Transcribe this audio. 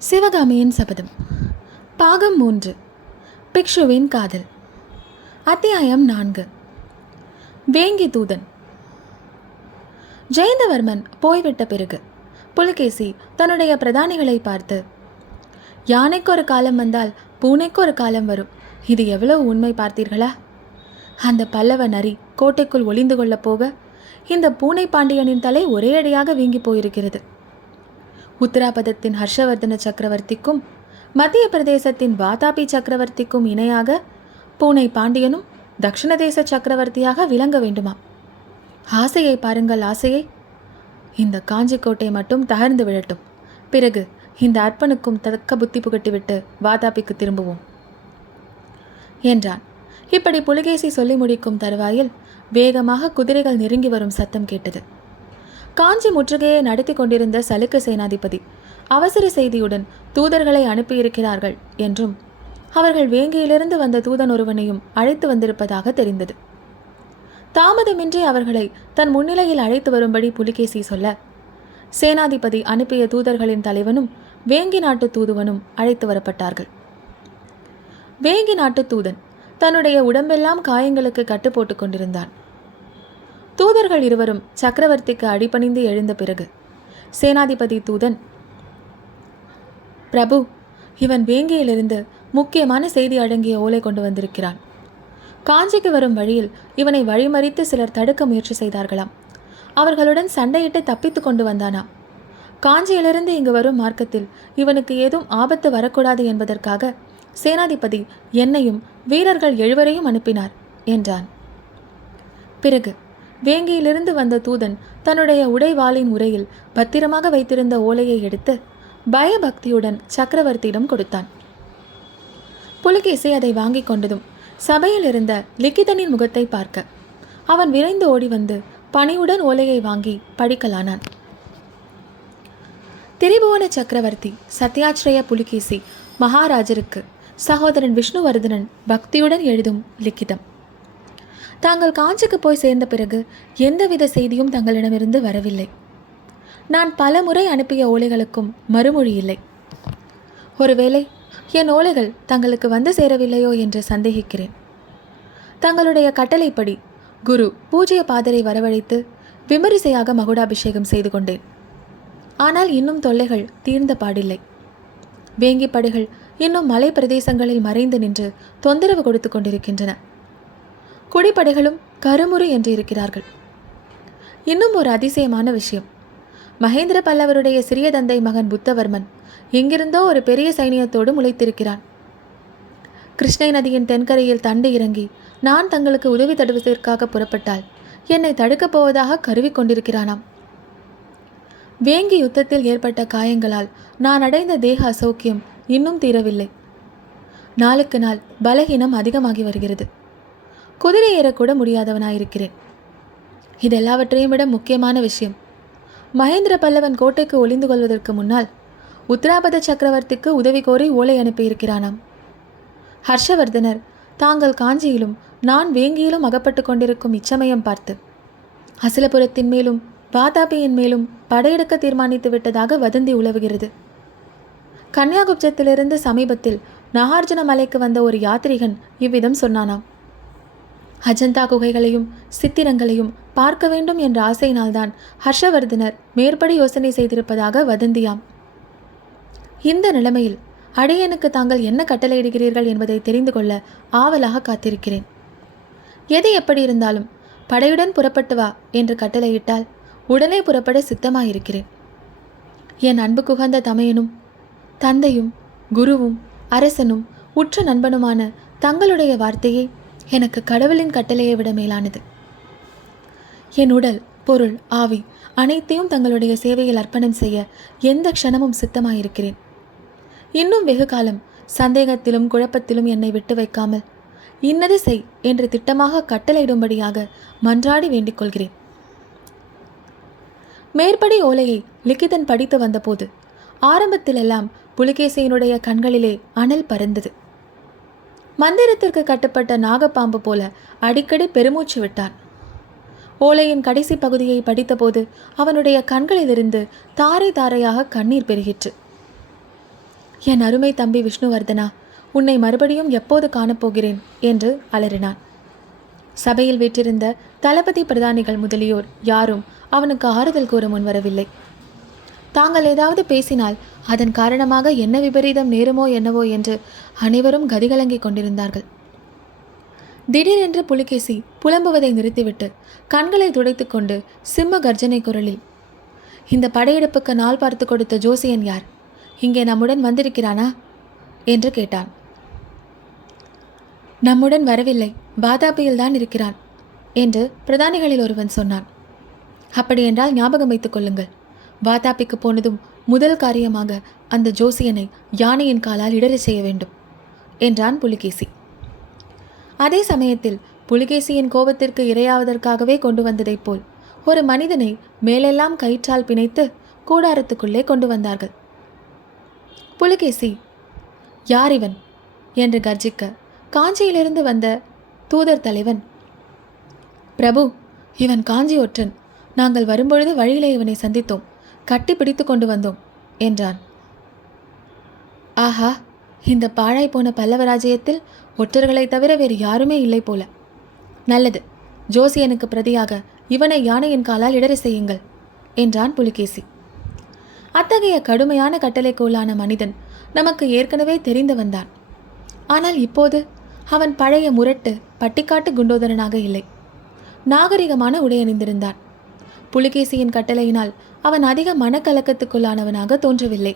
சிவகாமியின் சபதம். பாகம் 3. பிக்ஷுவின் காதல். அத்தியாயம் 4. வேங்கி தூதன். ஜெயந்தவர்மன் போய்விட்ட பிறகு புலிகேசி தன்னுடைய பிரதானிகளை பார்த்து, யானைக்கு ஒரு காலம் வந்தால் பூனைக்கு ஒரு காலம் வரும், இது எவ்வளவு உண்மை பார்த்தீர்களா? அந்த பல்லவ நரி கோட்டைக்குள் ஒளிந்து கொள்ள போக இந்த பூனை பாண்டியனின் தலை ஒரே அடியாக வீங்கி போயிருக்கிறது. உத்தராபதத்தின் ஹர்ஷவர்தன சக்கரவர்த்திக்கும் மத்திய பிரதேசத்தின் வாதாபி சக்கரவர்த்திக்கும் இணையாக பூனை பாண்டியனும் தக்ஷண தேச சக்கரவர்த்தியாக விளங்க வேண்டுமா? ஆசையை பாருங்கள், ஆசையை. இந்த காஞ்சிக்கோட்டை மட்டும் தகர்ந்து விழட்டும், பிறகு இந்த அற்பனுக்கும் தக்க புத்தி புகட்டிவிட்டு வாதாபிக்கு திரும்புவோம் என்றான். இப்படி புலிகேசி சொல்லி முடிக்கும் தருவாயில் வேகமாக குதிரைகள் நெருங்கி வரும் சத்தம் கேட்டது. காஞ்சி முற்றுகையை நடத்தி கொண்டிருந்த சலுக்க சேனாதிபதி அவசர செய்தியுடன் தூதர்களை அனுப்பியிருக்கிறார்கள் என்றும் அவர்கள் வேங்கியிலிருந்து வந்த தூதன் ஒருவனையும் அழைத்து வந்திருப்பதாக தெரிந்தது. தாமதமின்றி அவர்களை தன் முன்னிலையில் அழைத்து வரும்படி புலிகேசி சொல்ல, சேனாதிபதி அனுப்பிய தூதர்களின் தலைவனும் வேங்கி நாட்டு தூதுவனும் அழைத்து வரப்பட்டார்கள். வேங்கி நாட்டு தூதன் தன்னுடைய உடம்பெல்லாம் காயங்களுக்கு கட்டு போட்டு கொண்டிருந்தான். தூதர்கள் இருவரும் சக்கரவர்த்திக்கு அடிபணிந்து எழுந்த பிறகு சேனாதிபதி தூதன், பிரபு, இவன் வேங்கியிலிருந்து முக்கியமான செய்தி அடங்கிய ஓலை கொண்டு வந்திருக்கிறான். காஞ்சிக்கு வரும் வழியில் இவனை வழிமறித்து சிலர் தடுக்க முயற்சி செய்தார்களாம். அவர்களுடன் சண்டையிட்டு தப்பித்து கொண்டு வந்தானாம். காஞ்சியிலிருந்து இங்கு வரும் மார்க்கத்தில் இவனுக்கு ஏதும் ஆபத்து வரக்கூடாது என்பதற்காக சேனாதிபதி என்னையும் வீரர்கள் 7 அனுப்பினார் என்றான். பிறகு வேங்கியிலிருந்து வந்த தூதன் தன்னுடைய உடைவாளின் உரையில் பத்திரமாக வைத்திருந்த ஓலையை எடுத்து பயபக்தியுடன் சக்கரவர்த்தியிடம் கொடுத்தான். புலிகேசி அதை வாங்கி கொண்டதும் சபையில் இருந்த லிக்கிதனின் முகத்தை பார்க்க அவன் விரைந்து ஓடி வந்து பணிவுடன் ஓலையை வாங்கி படிக்கலானான். திரிபுவன சக்கரவர்த்தி சத்யாச்ரய புலிகேசி மகாராஜருக்கு சகோதரன் விஷ்ணுவர்தனன் பக்தியுடன் எழுதும் லிக்கிதம். தாங்கள் காஞ்சிக்கு போய் சேர்ந்த பிறகு எந்தவித செய்தியும் தங்களிடமிருந்து வரவில்லை. நான் பல முறை அனுப்பிய ஓலைகளுக்கும் மறுமொழி இல்லை. ஒருவேளை என் ஓலைகள் தங்களுக்கு வந்து சேரவில்லையோ என்று சந்தேகிக்கிறேன். தங்களுடைய கட்டளைப்படி குரு பூஜ்ய பாதரை வரவழைத்து விமரிசையாக மகுடாபிஷேகம் செய்து கொண்டேன். ஆனால் இன்னும் தொல்லைகள் தீர்ந்த பாடில்லை. வேங்கி படைகள் இன்னும் மலை பிரதேசங்களில் மறைந்து நின்று தொந்தரவு கொடுத்து கொண்டிருக்கின்றன. குடிப்படைகளும் கருமுறு என்று இருக்கிறார்கள். இன்னும் ஒரு அதிசயமான விஷயம், மகேந்திர பல்லவருடைய சிறிய தந்தை மகன் புத்தவர்மன் எங்கிருந்தோ ஒரு பெரிய சைனியத்தோடு முளைத்திருக்கிறான். கிருஷ்ணை நதியின் தென்கரையில் தண்டு இறங்கி நான் தங்களுக்கு உதவி தடுவதற்காக புறப்பட்டால் என்னை தடுக்கப் போவதாக கருவி கொண்டிருக்கிறானாம். வேங்கி யுத்தத்தில் ஏற்பட்ட காயங்களால் நான் அடைந்த தேக அசௌக்கியம் இன்னும் தீரவில்லை. நாளுக்கு நாள் பலகீனம் அதிகமாகி வருகிறது. குதிரை ஏறக்கூட முடியாதவனாயிருக்கிறேன். இதெல்லாவற்றையும் விட முக்கியமான விஷயம், மகேந்திர பல்லவன் கோட்டைக்கு ஒளிந்து கொள்வதற்கு முன்னால் உத்தராபத சக்கரவர்த்திக்கு உதவி கோரி ஓலை அனுப்பியிருக்கிறானாம். ஹர்ஷவர்தனர் தாங்கள் காஞ்சியிலும் நான் வேங்கியிலும் அகப்பட்டு கொண்டிருக்கும் இச்சமயம் பார்த்து அசிலபுரத்தின் மேலும் வாதாபியின் மேலும் படையெடுக்க தீர்மானித்து விட்டதாக வதந்தி உலவுகிறது. கன்னியாகுப்ஜத்திலிருந்து சமீபத்தில் நாகார்ஜுன மலைக்கு வந்த ஒரு யாத்ரீகன் இவ்விதம் சொன்னானாம். அஜந்தா குகைகளையும் சித்திரங்களையும் பார்க்க வேண்டும் என்ற ஆசையினால்தான் ஹர்ஷவர்தனர் மேற்படி யோசனை செய்திருப்பதாக வதந்தியாம். இந்த நிலைமையில் அடியனுக்கு தாங்கள் என்ன கட்டளையிடுகிறீர்கள் என்பதை தெரிந்து கொள்ள ஆவலாக காத்திருக்கிறேன். எது எப்படி இருந்தாலும் படையுடன் புறப்பட்டு வா என்று கட்டளையிட்டால் உடனே புறப்பட சித்தமாயிருக்கிறேன். என் அன்பு குகந்த தமையனும் தந்தையும் குருவும் அரசனும் உற்ற நண்பனுமான தங்களுடைய வார்த்தையை எனக்கு கடவுளின் கட்டளையை விட மேலானது. என் உடல், பொருள், ஆவி அனைத்தையும் தங்களுடைய சேவையில் அர்ப்பணம் செய்ய எந்த க்ஷணமும் சித்தமாயிருக்கிறேன். இன்னும் வெகு காலம் சந்தேகத்திலும் குழப்பத்திலும் என்னை விட்டு வைக்காமல் இன்னது செய் என்று திட்டமாக கட்டளையிடும்படியாக மன்றாடி வேண்டிக் கொள்கிறேன். மேற்படி ஓலையை லிக்கிதன் படித்து வந்தபோது ஆரம்பத்திலெல்லாம் புலிகேசியினுடைய கண்களிலே அனல் பறந்தது. மந்திரத்திற்கு கட்டுப்பட்ட நாகப்பாம்பு போல அடிக்கடி பெருமூச்சு விட்டான். ஓலையின் கடைசி பகுதியை படித்தபோது அவனுடைய கண்களிலிருந்து தாரை தாரையாக கண்ணீர் பெருகிற்று. என் அருமை தம்பி விஷ்ணுவர்தனா, உன்னை மறுபடியும் எப்போது காணப்போகிறேன் என்று அலறினான். சபையில் வீற்றிருந்த தளபதி பிரதானிகள் முதலியோர் யாரும் அவனுக்கு ஆறுதல் கூற முன்வரவில்லை. தாங்கள் ஏதாவது பேசினால் அதன் காரணமாக என்ன விபரீதம் நேருமோ என்னவோ என்று அனைவரும் கதிகலங்கிக் கொண்டிருந்தார்கள். திடீரென்று புலிகேசி புலம்புவதை நிறுத்திவிட்டு கண்களை துடைத்து கொண்டு சிம்ம கர்ஜனை குரலில், இந்த படையெடுப்புக்கு நாள் பார்த்து கொடுத்த ஜோசியன் யார்? இங்கே நம்முடன் வந்திருக்கிறானா என்று கேட்டான். நம்முடன் வரவில்லை, வாதாபியில்தான் இருக்கிறான் என்று பிரதானிகளில் ஒருவன் சொன்னான். அப்படியென்றால் ஞாபகம் வைத்துக் கொள்ளுங்கள், வாதாபிக்கு போனதும் முதல் காரியமாக அந்த ஜோசியனை யானையின் காலால் இடறச் செய்ய வேண்டும் என்றான் புலிகேசி. அதே சமயத்தில் புலிகேசியின் கோபத்திற்கு இரையாவதற்காகவே கொண்டு வந்ததைப் போல் ஒரு மனிதனை மேலெல்லாம் கயிற்றால் பிணைத்து கூடாரத்துக்குள்ளே கொண்டு வந்தார்கள். புலிகேசி, யார் இவன் என்று கர்ஜிக்க காஞ்சியிலிருந்து வந்த தூதர் தலைவன், பிரபு, இவன் காஞ்சி ஒற்றன். நாங்கள் வரும்பொழுது வழியிலே இவனை சந்தித்தோம், கட்டி பிடித்து கொண்டு வந்தோம் என்றான். ஆஹா, இந்த பாழாய் போன பல்லவராஜ்யத்தில் ஒற்றர்களைத் தவிர வேறு யாருமே இல்லை போல. நல்லது, ஜோசியனுக்கு பிரதியாக இவனை யானையின் காலால் இடறச் செய்யுங்கள் என்றான் புலிகேசி. அத்தகைய கடுமையான கட்டளைக்கோளான மனிதன் நமக்கு ஏற்கனவே தெரிந்தவன்தான். ஆனால் இப்போது அவன் பழைய முரட்டு பட்டிக்காட்டு குண்டோதரனாக இல்லை, நாகரிகமான உடையணிந்திருந்தான். புலிகேசியின் கட்டளையினால் அவன் அதிக மனக்கலக்கத்துக்குள்ளானவனாக தோன்றவில்லை.